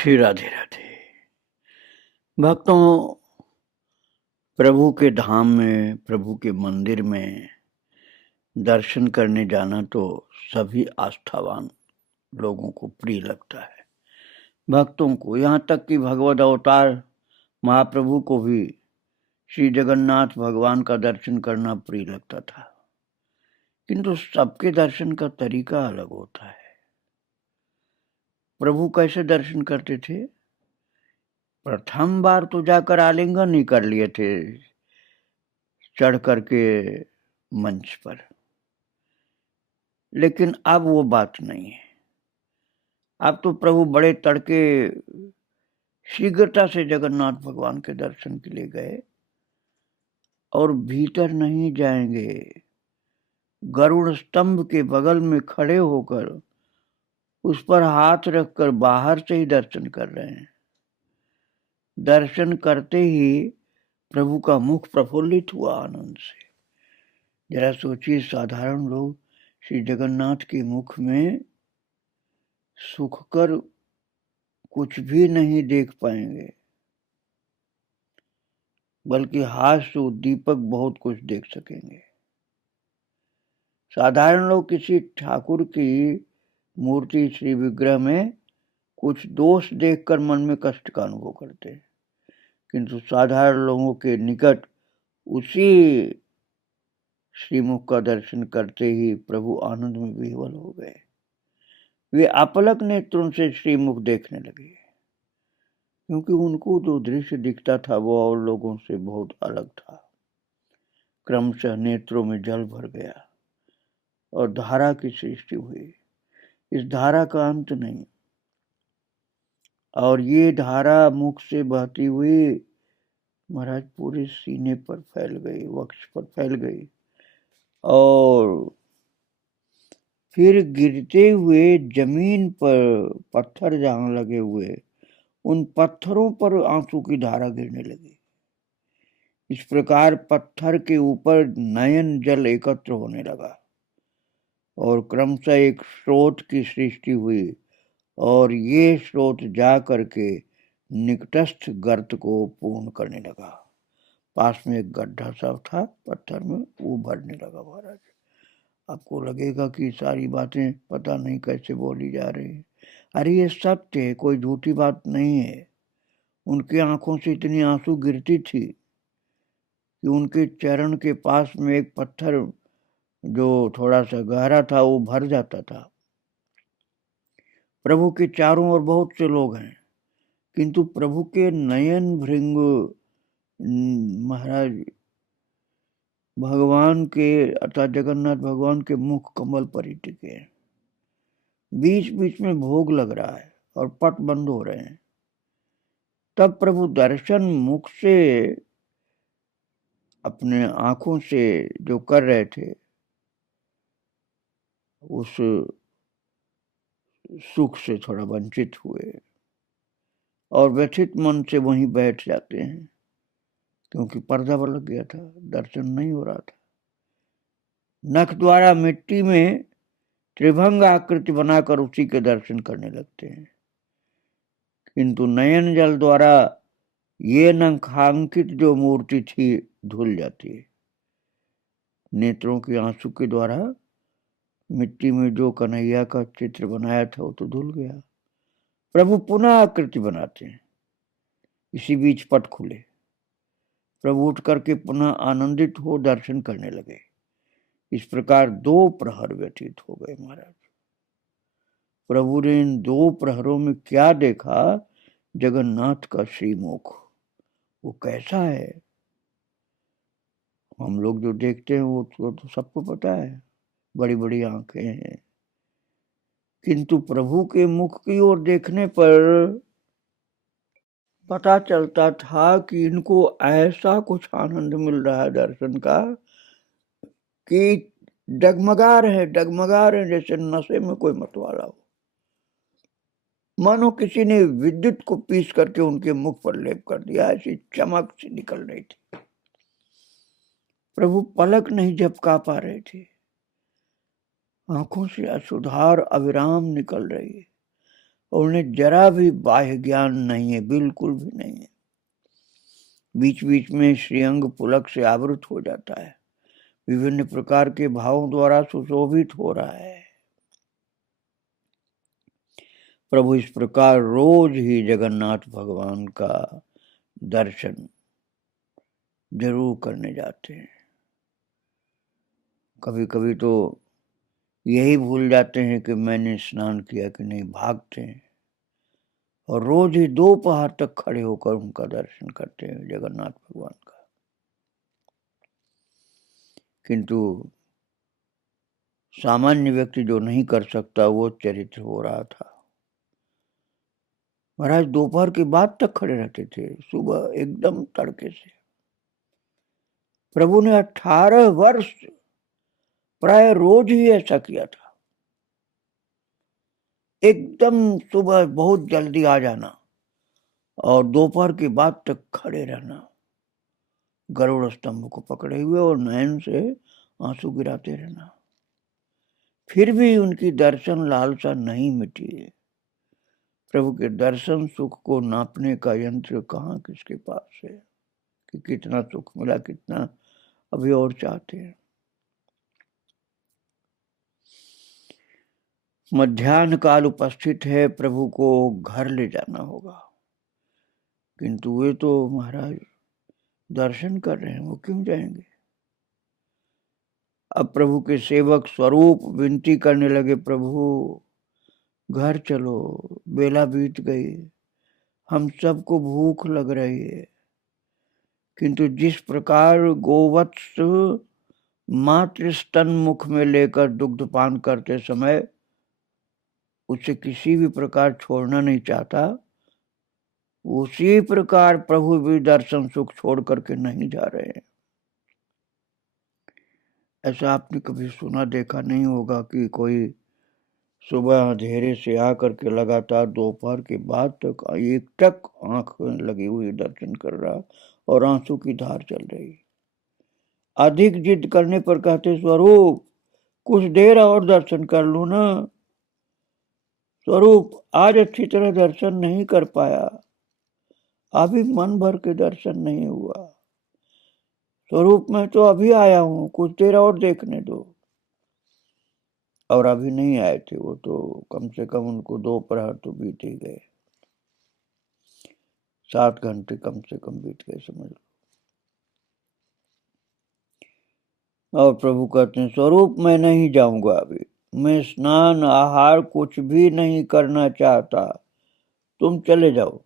श्री राधे राधे। भक्तों, प्रभु के धाम में, प्रभु के मंदिर में दर्शन करने जाना तो सभी आस्थावान लोगों को प्रिय लगता है। भक्तों को, यहाँ तक कि भगवद अवतार महाप्रभु को भी श्री जगन्नाथ भगवान का दर्शन करना प्रिय लगता था। किंतु सबके दर्शन का तरीका अलग होता है। प्रभु कैसे दर्शन करते थे? प्रथम बार तो जाकर आलिंगन ही कर लिए थे चढ़ करके मंच पर, लेकिन अब वो बात नहीं है। अब तो प्रभु बड़े तड़के शीघ्रता से जगन्नाथ भगवान के दर्शन के लिए गए और भीतर नहीं जाएंगे, गरुड़ स्तंभ के बगल में खड़े होकर उस पर हाथ रखकर बाहर से ही दर्शन कर रहे हैं। दर्शन करते ही प्रभु का मुख प्रफुल्लित हुआ आनंद से। जरा सोचिए, साधारण लोग श्री जगन्नाथ के मुख में सुख कर कुछ भी नहीं देख पाएंगे, बल्कि हास्य उद्दीपक बहुत कुछ देख सकेंगे। साधारण लोग किसी ठाकुर की मूर्ति, श्री विग्रह में कुछ दोष देखकर मन में कष्ट का अनुभव करते हैं, किंतु साधारण लोगों के निकट उसी श्रीमुख का दर्शन करते ही प्रभु आनंद में विह्वल हो गए। वे अपलक नेत्रों से श्रीमुख देखने लगे, क्योंकि उनको जो दृश्य दिखता था वो और लोगों से बहुत अलग था। क्रमशः नेत्रों में जल भर गया और धारा की सृष्टि हुई। इस धारा का अंत नहीं, और ये धारा मुख से बहती हुई महाराज पूरे सीने पर फैल गई, वक्ष पर फैल गई, और फिर गिरते हुए जमीन पर पत्थर जहां लगे हुए, उन पत्थरों पर आंसू की धारा गिरने लगी। इस प्रकार पत्थर के ऊपर नयन जल एकत्र होने लगा और क्रमशः एक स्रोत की सृष्टि हुई, और ये स्रोत जा करके निकटस्थ गर्त को पूर्ण करने लगा। पास में एक गड्ढा सा था पत्थर में, वो भरने लगा। महाराज, आपको लगेगा कि सारी बातें पता नहीं कैसे बोली जा रही है। अरे ये सत्य है, कोई झूठी बात नहीं है। उनकी आंखों से इतनी आंसू गिरती थी कि उनके चरण के पास में एक पत्थर जो थोड़ा सा गहरा था वो भर जाता था। प्रभु के चारों ओर बहुत से लोग हैं, किंतु प्रभु के नयन भृंग महाराज भगवान के अर्थात जगन्नाथ भगवान के मुख कमल पर ही टिके हैं। बीच बीच में भोग लग रहा है और पट बंद हो रहे हैं। तब प्रभु दर्शन मुख से, अपने आंखों से जो कर रहे थे, उस सुख से थोड़ा वंचित हुए और व्यथित मन से वहीं बैठ जाते हैं, क्योंकि पर्दा लग गया था, दर्शन नहीं हो रहा था। नख द्वारा मिट्टी में त्रिभंग आकृति बनाकर उसी के दर्शन करने लगते हैं, किंतु नयन जल द्वारा ये नखांकित जो मूर्ति थी धुल जाती है। नेत्रों के आंसू के द्वारा मिट्टी में जो कन्हैया का चित्र बनाया था वो तो धुल गया। प्रभु पुनः आकृति बनाते हैं। इसी बीच पट खुले, प्रभु उठ करके पुनः आनंदित हो दर्शन करने लगे। इस प्रकार 2 प्रहर व्यतीत हो गए। महाराज, प्रभु ने इन 2 प्रहरों में क्या देखा? जगन्नाथ का श्रीमुख वो कैसा है, हम लोग जो देखते हैं वो तो सबको पता है, बड़ी बड़ी आंखें हैं, किंतु प्रभु के मुख की ओर देखने पर पता चलता था कि इनको ऐसा कुछ आनंद मिल रहा है दर्शन का कि डगमगा रहे, जैसे नशे में कोई मतवाला हो। मानो किसी ने विद्युत को पीस करके उनके मुख पर लेप कर दिया, ऐसी चमक सी निकल रही थी। प्रभु पलक नहीं झपका पा रहे थे, आंखों से अश्रुधार अविराम निकल रही है। और उन्हें जरा भी बाह्य ज्ञान नहीं है, बिल्कुल भी नहीं है। बीच बीच में श्रीअंग पुलक से आवृत हो जाता है, विभिन्न प्रकार के भावों द्वारा सुशोभित हो रहा है। प्रभु इस प्रकार रोज ही जगन्नाथ भगवान का दर्शन जरूर करने जाते हैं। कभी कभी तो यही भूल जाते हैं कि मैंने स्नान किया कि नहीं, भागते हैं और रोज ही दोपहर तक खड़े होकर उनका दर्शन करते हैं, जगन्नाथ भगवान का। किंतु सामान्य व्यक्ति जो नहीं कर सकता, वो चरित्र हो रहा था। महाराज दोपहर के बाद तक खड़े रहते थे, सुबह एकदम तड़के से। प्रभु ने 18 वर्ष प्राय रोज ही ऐसा किया था। एकदम सुबह बहुत जल्दी आ जाना और दोपहर के बाद तक खड़े रहना, गरुड़ स्तंभ को पकड़े हुए और नयन से आंसू गिराते रहना। फिर भी उनकी दर्शन लालसा नहीं मिटी है। प्रभु के दर्शन सुख को नापने का यंत्र कहाँ किसके पास है कि कितना सुख मिला, कितना अभी और चाहते हैं। मध्याह्न काल उपस्थित है, प्रभु को घर ले जाना होगा, किंतु वे तो महाराज दर्शन कर रहे हैं, वो क्यों जाएंगे। अब प्रभु के सेवक स्वरूप विनती करने लगे, प्रभु घर चलो, बेला बीत गई, हम सबको भूख लग रही है। किंतु जिस प्रकार गोवत्स मात्र स्तन मुख में लेकर दुग्धपान करते समय उसे किसी भी प्रकार छोड़ना नहीं चाहता, उसी प्रकार प्रभु भी दर्शन सुख छोड़ करके नहीं जा रहे हैं। ऐसा आपने कभी सुना देखा नहीं होगा कि कोई सुबह अंधेरे से आकर के लगातार दोपहर के बाद तक एकटक आंख लगी हुई दर्शन कर रहा और आंसू की धार चल रही। अधिक जिद करने पर कहते, स्वरूप कुछ देर और दर्शन कर लूं ना। स्वरूप आज अच्छी तरह दर्शन नहीं कर पाया, अभी मन भर के दर्शन नहीं हुआ। स्वरूप मैं तो अभी आया हूं, कुछ देर और देखने दो। और अभी नहीं आए थे वो, तो कम से कम उनको 2 प्रहर तो बीत ही गए, 7 घंटे कम से कम बीत गए, समझ लो। और प्रभु कहते हैं, स्वरूप मैं नहीं जाऊंगा अभी, मैं स्नान आहार कुछ भी नहीं करना चाहता, तुम चले जाओ।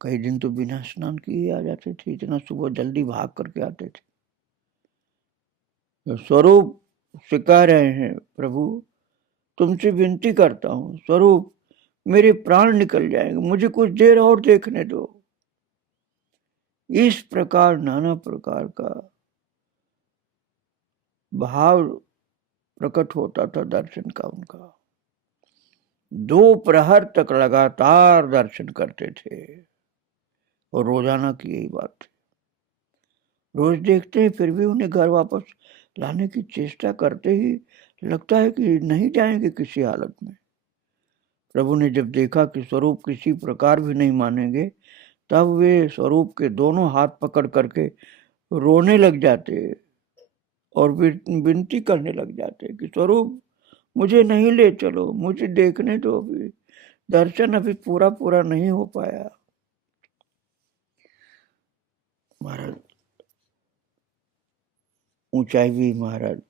कई दिन तो बिना स्नान किए आ जाते थे, इतना सुबह जल्दी भाग करके आते थे। स्वरूप से कह रहे हैं, प्रभु तुमसे विनती करता हूं, स्वरूप मेरे प्राण निकल जाएंगे, मुझे कुछ देर और देखने दो। इस प्रकार नाना प्रकार का भाव प्रकट होता था दर्शन का उनका। 2 प्रहर तक लगातार दर्शन करते थे और रोजाना की यही बात थी। रोज देखते हैं, फिर भी उन्हें घर वापस लाने की चेष्टा करते ही लगता है कि नहीं जाएंगे किसी हालत में। प्रभु ने जब देखा कि स्वरूप किसी प्रकार भी नहीं मानेंगे, तब वे स्वरूप के दोनों हाथ पकड़ करके रोने लग जाते और विनती करने लग जाते कि स्वरूप मुझे नहीं ले चलो, मुझे देखने दो, अभी दर्शन अभी पूरा पूरा नहीं हो पाया। महाराज ऊंचाई भी महाराज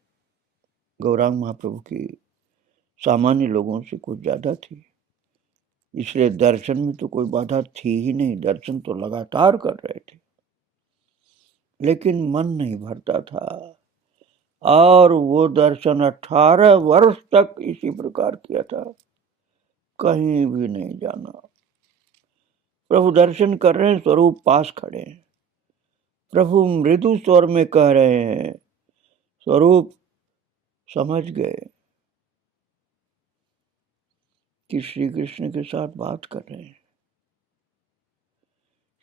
गौरांग महाप्रभु की सामान्य लोगों से कुछ ज्यादा थी, इसलिए दर्शन में तो कोई बाधा थी ही नहीं, दर्शन तो लगातार कर रहे थे, लेकिन मन नहीं भरता था। और वो दर्शन 18 वर्ष तक इसी प्रकार किया था, कहीं भी नहीं जाना। प्रभु दर्शन कर रहे हैं, स्वरूप पास खड़े हैं। प्रभु मृदु स्वर में कह रहे हैं, स्वरूप समझ गए कि श्री कृष्ण के साथ बात कर रहे हैं।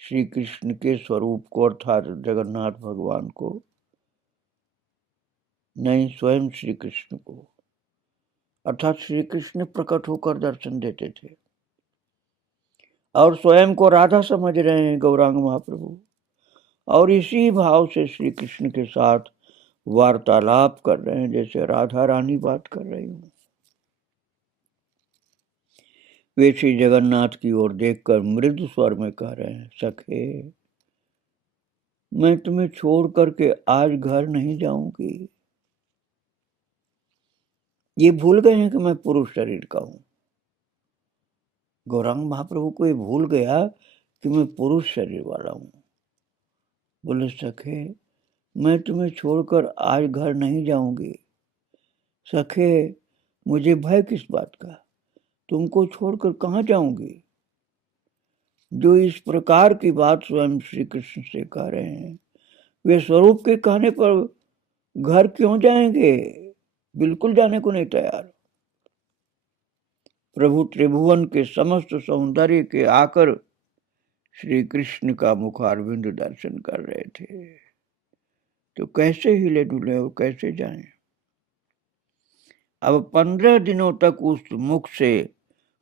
श्री कृष्ण के स्वरूप को अर्थात जगन्नाथ भगवान को नहीं, स्वयं श्री कृष्ण को। अर्थात श्री कृष्ण प्रकट होकर दर्शन देते थे और स्वयं को राधा समझ रहे हैं गौरांग महाप्रभु, और इसी भाव से श्री कृष्ण के साथ वार्तालाप कर रहे हैं जैसे राधा रानी बात कर रही हूं। वे श्री जगन्नाथ की ओर देखकर मृदु स्वर में कह रहे हैं, सखे मैं तुम्हें छोड़ करके आज घर नहीं जाऊंगी। ये भूल गए हैं कि मैं पुरुष शरीर का हूं। गौरांग महाप्रभु को ये भूल गया कि मैं पुरुष शरीर वाला हूं। बोले, सखे मैं तुम्हें छोड़कर आज घर नहीं जाऊंगी। सखे मुझे भय किस बात का, तुमको छोड़कर कहाँ जाऊंगी। जो इस प्रकार की बात स्वयं श्री कृष्ण से कह रहे हैं, वे स्वरूप के कहने पर घर क्यों जाएंगे, बिल्कुल जाने को नहीं तैयार। प्रभु त्रिभुवन के समस्त सौंदर्य के आकर श्री कृष्ण का मुखारविंद दर्शन कर रहे थे, तो कैसे हिले डुले और कैसे जाएं। अब 15 दिनों तक उस मुख से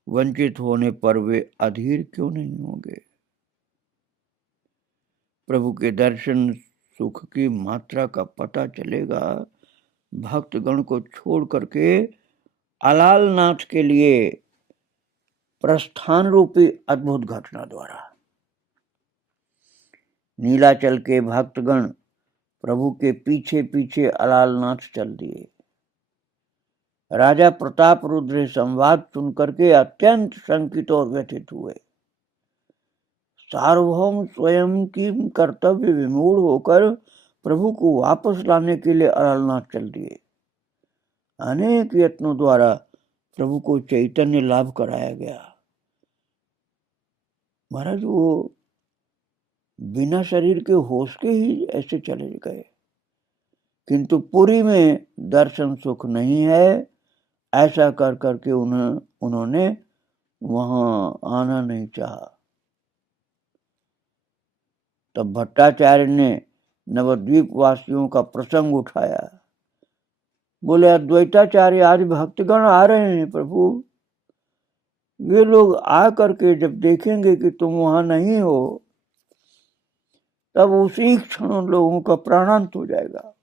वंचित होने पर वे अधीर क्यों नहीं होंगे। प्रभु के दर्शन सुख की मात्रा का पता चलेगा भक्तगण को छोड़ करके अलालनाथ के लिए प्रस्थान रूपी अद्भुत घटना द्वारा। नीलाचल के भक्तगण प्रभु के पीछे पीछे अलालनाथ चल दिए। राजा प्रताप रुद्र संवाद सुन करके अत्यंत शंकित और व्यथित हुए। सार्वभौम स्वयं की कर्तव्य विमूढ़ होकर प्रभु को वापस लाने के लिए अलालनाथ चल दिए। अनेक यत्नों द्वारा प्रभु को चैतन्य लाभ कराया गया। महाराज वो बिना शरीर के होश के ही ऐसे चले गए, किंतु पुरी में दर्शन सुख नहीं है, ऐसा कर करके उन्होंने वहां आना नहीं चाहा। तब भट्टाचार्य ने नवद्वीप वासियों का प्रसंग उठाया। बोले, अद्वैताचार्य आज भक्तगण आ रहे हैं प्रभु। वे लोग आ करके जब देखेंगे कि तुम वहां नहीं हो, तब उसी क्षण उन लोगों का प्राणांत हो जाएगा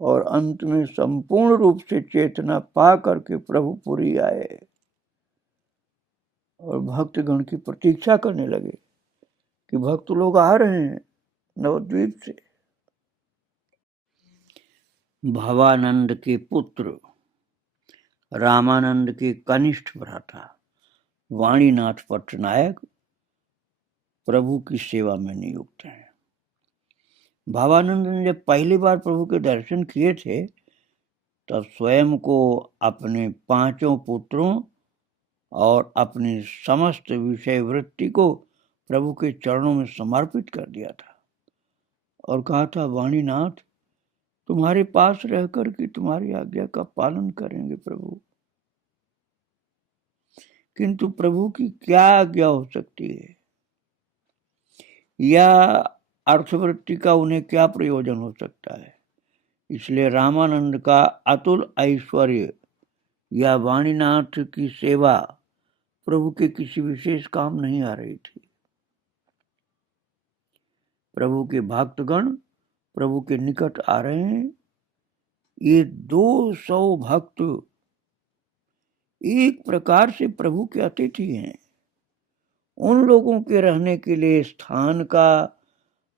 और अंत में संपूर्ण रूप से चेतना पा करके प्रभु पुरी आए और भक्तगण की प्रतीक्षा करने लगे कि भक्त लोग आ रहे हैं नवद्वीप से। भवानंद के पुत्र रामानंद के कनिष्ठ भ्राता वाणीनाथ पट्टनायक प्रभु की सेवा में नियुक्त हैं। भावानंद ने जब पहली बार प्रभु के दर्शन किए थे, तब स्वयं को अपने 5 पुत्रों और अपनी समस्त विषय वृत्ति को प्रभु के चरणों में समर्पित कर दिया था और कहा था, वाणीनाथ तुम्हारे पास रहकर के तुम्हारी आज्ञा का पालन करेंगे प्रभु। किंतु प्रभु की क्या आज्ञा हो सकती है, या अर्थवृत्ति का उन्हें क्या प्रयोजन हो सकता है। इसलिए रामानंद का अतुल ऐश्वर्य या वाणीनाथ की सेवा प्रभु के किसी विशेष काम नहीं आ रही थी। प्रभु के भक्तगण प्रभु के निकट आ रहे हैं। ये 200 भक्त एक प्रकार से प्रभु के अतिथि हैं। उन लोगों के रहने के लिए स्थान का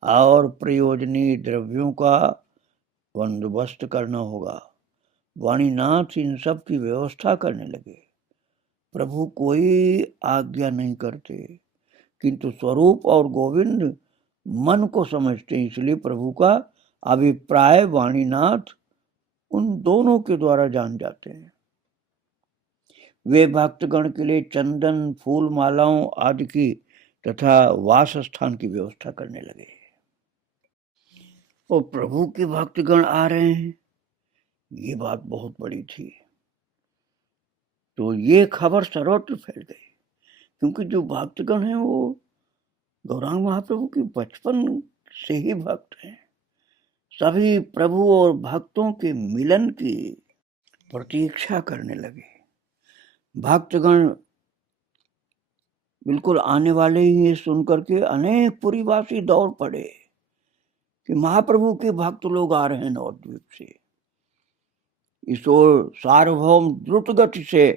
और प्रयोजनीय द्रव्यों का बंदोबस्त करना होगा। वाणीनाथ इन सब की व्यवस्था करने लगे। प्रभु कोई आज्ञा नहीं करते, किंतु स्वरूप और गोविंद मन को समझते हैं। इसलिए प्रभु का अभिप्राय वाणीनाथ उन दोनों के द्वारा जान जाते हैं। वे भक्तगण के लिए चंदन, फूल मालाओं आदि की तथा वास स्थान की व्यवस्था करने लगे। और प्रभु के भक्तगण आ रहे हैं, ये बात बहुत बड़ी थी। तो ये खबर सर्वत्र फैल गई, क्योंकि जो भक्तगण हैं वो गौरांग महाप्रभु की बचपन से ही भक्त हैं। सभी प्रभु और भक्तों के मिलन की प्रतीक्षा करने लगे। भक्तगण बिल्कुल आने वाले ही ये सुनकर के अनेक पुरीवासी दौड़ पड़े कि महाप्रभु के भक्त लोग आ रहे हैं नवद्वीप से। इस ओर सार्वभौम द्रुत गति से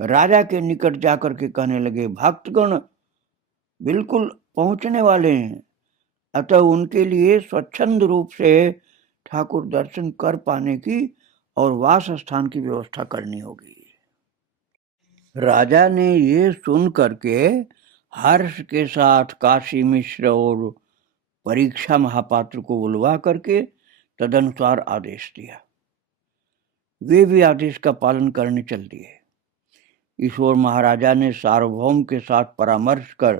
राजा के निकट जाकर के कहने लगे, भक्तगण बिल्कुल पहुंचने वाले हैं, अतः उनके लिए स्वच्छंद रूप से ठाकुर दर्शन कर पाने की और वास स्थान की व्यवस्था करनी होगी। राजा ने ये सुन करके हर्ष के साथ काशी मिश्र और परीक्षा महापात्र को बुलवा करके तदनुसार आदेश दिया। वे भी आदेश का पालन करने चल दिए। ईश्वर महाराजा ने सार्वभौम के साथ परामर्श कर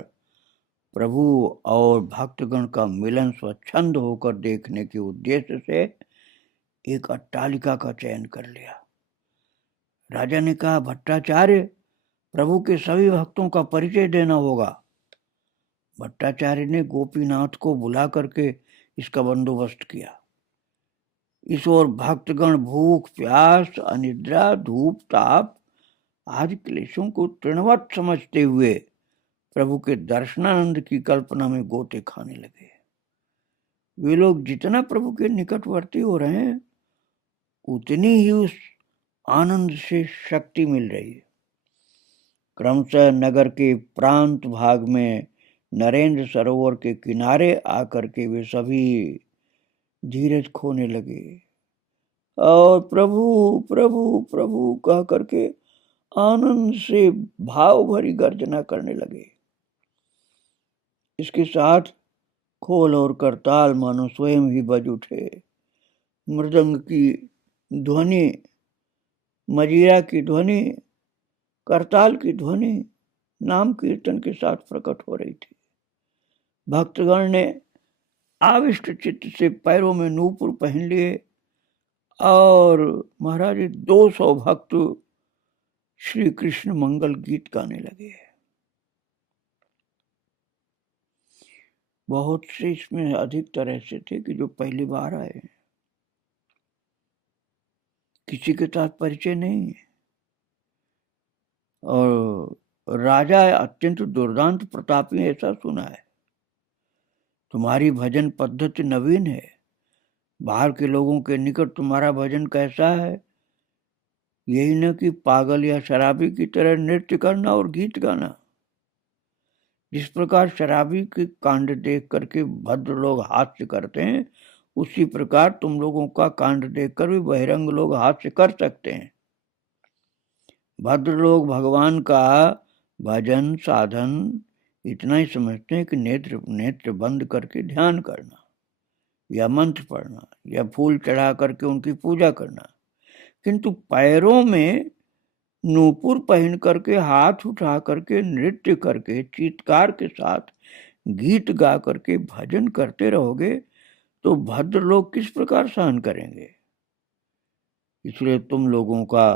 प्रभु और भक्तगण का मिलन स्वच्छंद होकर देखने के उद्देश्य से एक अट्टालिका का चयन कर लिया। राजा ने कहा, भट्टाचार्य, प्रभु के सभी भक्तों का परिचय देना होगा। भट्टाचार्य ने गोपीनाथ को बुला करके इसका बंदोबस्त किया। इस ओर भक्तगण भूख प्यास अनिद्रा धूप ताप आदि क्लेशों को तृणवत समझते हुए प्रभु के दर्शनानंद की कल्पना में गोते खाने लगे। वे लोग जितना प्रभु के निकटवर्ती हो रहे हैं उतनी ही उस आनंद से शक्ति मिल रही है। क्रमशः नगर के प्रांत भाग में नरेंद्र सरोवर के किनारे आकर के वे सभी धीरज खोने लगे और प्रभु प्रभु प्रभु कह करके आनंद से भाव भरी गर्जना करने लगे। इसके साथ खोल और करताल मानो स्वयं ही बज उठे। मृदंग की ध्वनि, मजीरा की ध्वनि, करताल की ध्वनि नाम कीर्तन के साथ प्रकट हो रही थी। भक्तगण ने आविष्ट चित्त से पैरों में नूपुर पहन लिए और महाराज 200 भक्त श्री कृष्ण मंगल गीत गाने लगे। बहुत से इसमें अधिकतर ऐसे थे कि जो पहली बार आए, किसी के साथ परिचय नहीं। और राजा अत्यंत दुर्दांत प्रतापी ऐसा सुना है, तुम्हारी भजन पद्धति नवीन है, बाहर के लोगों के निकट तुम्हारा भजन कैसा है, यही न कि पागल या शराबी की तरह नृत्य करना और गीत गाना। जिस प्रकार शराबी के कांड देख करके भद्र लोग हास्य करते हैं, उसी प्रकार तुम लोगों का कांड देखकर भी बहिरंग लोग हास्य कर सकते हैं। भद्र लोग भगवान का भजन साधन इतना ही समझते हैं कि नेत्र बंद करके ध्यान करना या मंत्र पढ़ना या फूल चढ़ा करके उनकी पूजा करना, किंतु पैरों में नूपुर पहन करके हाथ उठा करके नृत्य करके चीत्कार के साथ गीत गा करके भजन करते रहोगे तो भद्र लोग किस प्रकार सहन करेंगे। इसलिए तुम लोगों का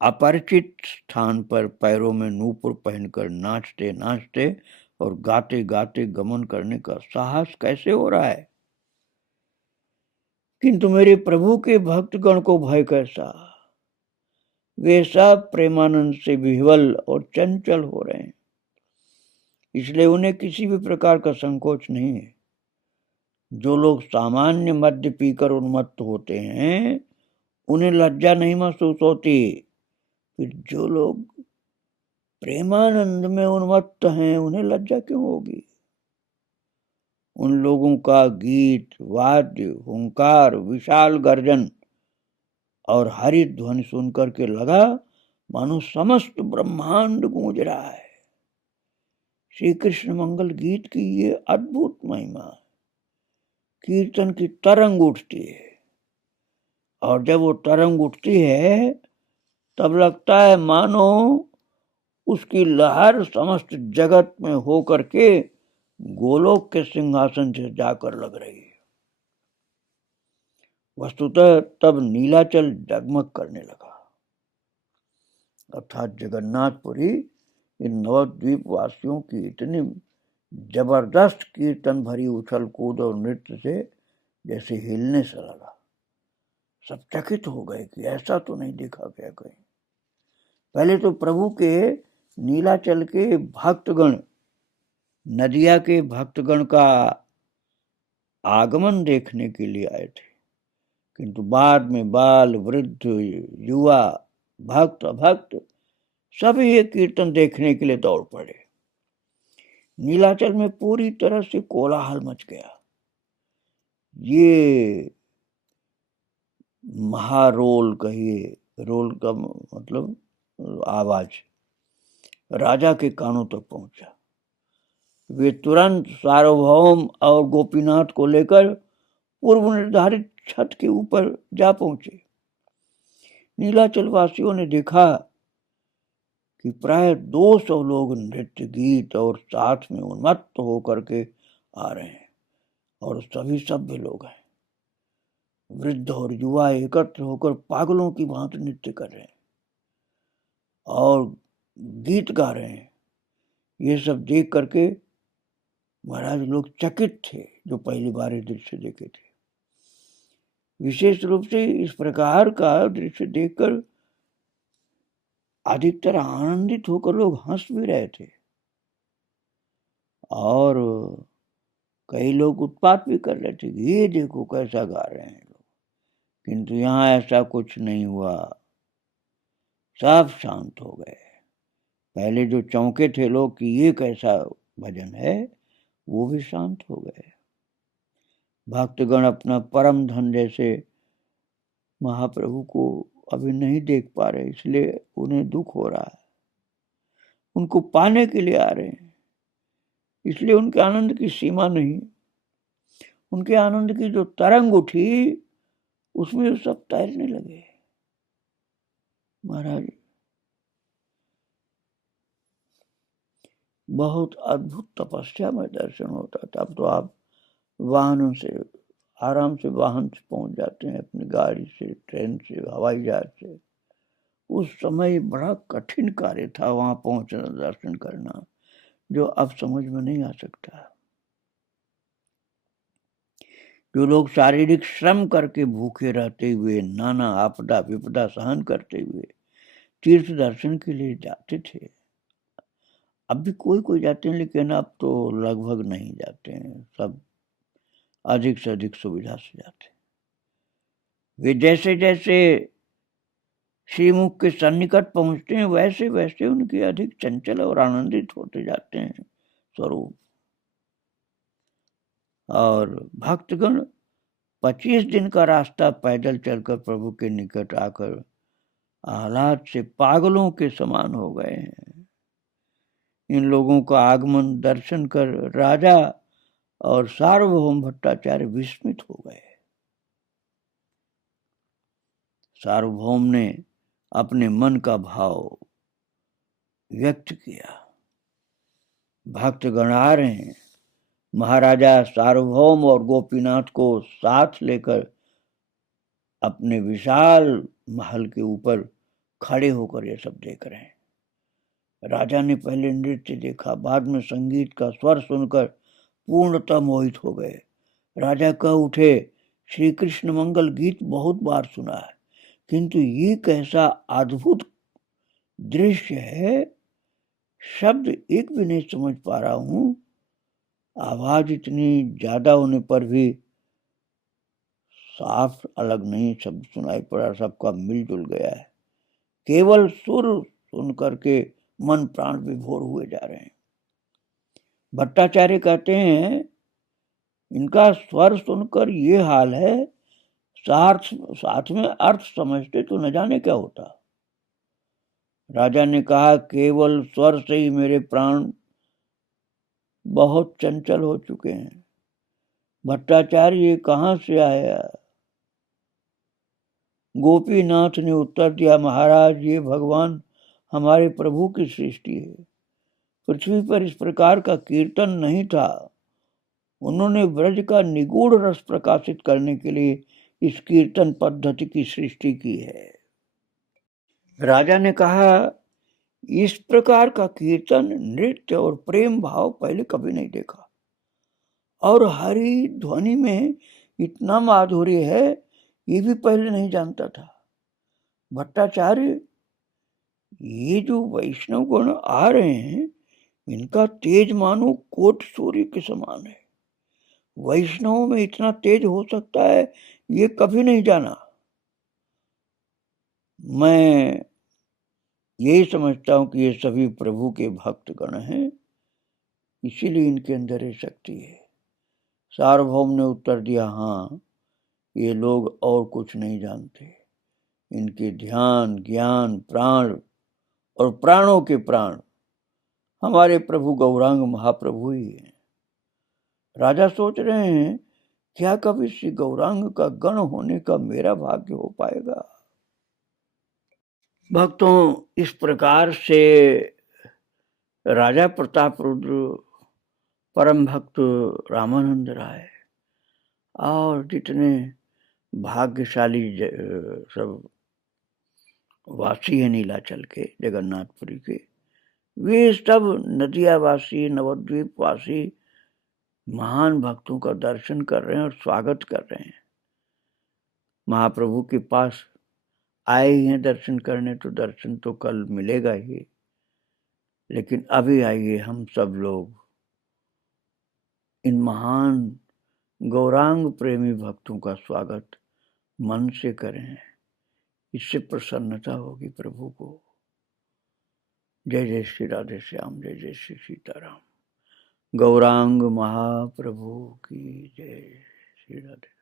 अपरिचित स्थान पर पैरों में नूपुर पहनकर नाचते नाचते और गाते गाते गमन करने का साहस कैसे हो रहा है। किंतु मेरे प्रभु के भक्तगण को भय कैसा, वे सब प्रेमानंद से विह्वल और चंचल हो रहे हैं, इसलिए उन्हें किसी भी प्रकार का संकोच नहीं है। जो लोग सामान्य मद्य पीकर उन्मत्त होते हैं उन्हें लज्जा नहीं महसूस होती, फिर जो लोग प्रेमानंद में उन्मत्त हैं उन्हें लज्जा क्यों होगी। उन लोगों का गीत वाद्य हुंकार विशाल गर्जन और हरि ध्वनि सुनकर के लगा मानो समस्त ब्रह्मांड गूंज रहा है। श्री कृष्ण मंगल गीत की ये अद्भुत महिमा, कीर्तन की तरंग उठती है और जब वो तरंग उठती है तब लगता है मानो उसकी लहर समस्त जगत में होकर के गोलोक के सिंहासन से जाकर लग रही है। वस्तुतः तब नीलाचल जगमग करने लगा, अर्थात जगन्नाथपुरी इन नवद्वीप वासियों की इतनी जबरदस्त कीर्तन भरी उछल कूद और नृत्य से जैसे हिलने से लगा। सब चकित हो गए कि ऐसा तो नहीं देखा गया कहीं। पहले तो प्रभु के नीलाचल के भक्तगण, नदिया के भक्तगण का आगमन देखने के लिए आए थे, किंतु बाद में बाल, वृद्ध, युवा, भक्त, अभक्त सभी ये कीर्तन देखने के लिए दौड़ पड़े। नीलाचल में पूरी तरह से कोलाहल मच गया। ये महारोल कहिए, रोल का मतलब आवाज राजा के कानों तक पहुंचा। वे तुरंत सार्वभौम और गोपीनाथ को लेकर पूर्व निर्धारित छत के ऊपर जा पहुंचे। नीलाचल वासियों ने देखा कि प्राय 200 लोग नृत्य, गीत और साथ में उन्मत्त होकर के आ रहे हैं, और सभी सभ्य लोग हैं। वृद्ध और युवा एकत्र होकर पागलों की भांति नृत्य कर रहे हैं और गीत गा रहे हैं। ये सब देख करके महाराज लोग चकित थे, जो पहली बार ये दृश्य देखे थे। विशेष रूप से इस प्रकार का दृश्य देखकर अधिकतर आनंदित होकर लोग हंस भी रहे थे, और कई लोग उत्पात भी कर रहे थे, ये देखो कैसा गा रहे हैं लोग। किंतु यहाँ ऐसा कुछ नहीं हुआ, सब शांत हो गए। पहले जो चौंके थे लोग कि ये कैसा भजन है, वो भी शांत हो गए। भक्तगण अपना परम धन जैसे महाप्रभु को अभी नहीं देख पा रहे, इसलिए उन्हें दुख हो रहा है। उनको पाने के लिए आ रहे हैं, इसलिए उनके आनंद की सीमा नहीं। उनके आनंद की जो तरंग उठी, उसमें सब तैरने लगे। महाराज बहुत अद्भुत तपस्या में दर्शन होता था। अब तो आप वाहनों से आराम से वाहन से पहुंच जाते हैं, अपनी गाड़ी से, ट्रेन से, हवाई जहाज से। उस समय बड़ा कठिन कार्य था वहां पहुंचना, दर्शन करना, जो अब समझ में नहीं आ सकता। जो लोग शारीरिक श्रम करके भूखे रहते हुए, नाना आपदा विपदा सहन करते हुए तीर्थ दर्शन के लिए जाते थे, अब भी कोई कोई जाते हैं, लेकिन अब तो लगभग नहीं जाते हैं, सब अधिक से अधिक सुविधा से जाते हैं। वे जैसे जैसे श्रीमुख के सन्निकट पहुंचते हैं, वैसे वैसे उनके अधिक चंचल और आनंदित होते जाते हैं स्वरूप। और भक्तगण 25 दिन का रास्ता पैदल चलकर प्रभु के निकट आकर आह्लाद से पागलों के समान हो गए हैं। इन लोगों का आगमन दर्शन कर राजा और सार्वभौम भट्टाचार्य विस्मित हो गए। सार्वभौम ने अपने मन का भाव व्यक्त किया। भक्तगण आ रहे हैं। महाराजा सार्वभौम और गोपीनाथ को साथ लेकर अपने विशाल महल के ऊपर खड़े होकर ये सब देख रहे हैं। राजा ने पहले नृत्य देखा, बाद में संगीत का स्वर सुनकर पूर्णतः मोहित हो गए। राजा कह उठे, श्री कृष्ण मंगल गीत बहुत बार सुना है, किंतु ये कैसा अद्भुत दृश्य है, शब्द एक भी नहीं समझ पा रहा हूं। आवाज इतनी ज्यादा होने पर भी साफ अलग नहीं शब्द सुनाई पड़ा, सबका मिलजुल गया है। केवल सुर सुन करके मन प्राण विभोर हुए जा रहे हैं। भट्टाचार्य कहते हैं, इनका स्वर सुनकर ये हाल है, साथ में अर्थ समझते तो न जाने क्या होता। राजा ने कहा, केवल स्वर से ही मेरे प्राण बहुत चंचल हो चुके हैं। भट्टाचार्य ये कहां से आया? गोपीनाथ ने उत्तर दिया, महाराज ये भगवान हमारे प्रभु की सृष्टि है। पृथ्वी पर इस प्रकार का कीर्तन नहीं था। उन्होंने ब्रज का निगूढ़ रस प्रकाशित करने के लिए इस कीर्तन पद्धति की सृष्टि की है। राजा ने कहा, इस प्रकार का कीर्तन, नृत्य और प्रेम भाव पहले कभी नहीं देखा, और हरि ध्वनि में इतना माधुर्य है, ये भी पहले नहीं जानता था। भट्टाचार्य, ये जो वैष्णव गण आ रहे हैं, इनका तेज मानो कोट सूर्य के समान है। वैष्णव में इतना तेज हो सकता है, ये कभी नहीं जाना। मैं यही समझता हूं कि ये सभी प्रभु के भक्त गण हैं, इसीलिए इनके अंदर ये शक्ति है। सार्वभौम ने उत्तर दिया, हाँ, ये लोग और कुछ नहीं जानते। इनके ध्यान, ज्ञान, प्राण और प्राणों के प्राण हमारे प्रभु गौरांग महाप्रभु ही हैं। राजा सोच रहे हैं, क्या कभी श्री गौरांग का गण होने का मेरा भाग्य हो पाएगा? भक्तों, इस प्रकार से राजा प्रताप रुद्र, परम भक्त रामानंद राय और जितने भाग्यशाली सब वासी हैं नीलाचल के, जगन्नाथपुरी के, वे सब नदिया वासी, नवद्वीप वासी महान भक्तों का दर्शन कर रहे हैं और स्वागत कर रहे हैं। महाप्रभु के पास आए ही हैं दर्शन करने, तो दर्शन तो कल मिलेगा ही, लेकिन अभी आइए हम सब लोग इन महान गौरांग प्रेमी भक्तों का स्वागत मन से करें। इससे प्रसन्नता होगी प्रभु को। जय जय श्री राधे श्याम, जय जय श्री सीताराम। गौरांग महाप्रभु की जय। श्री राधे।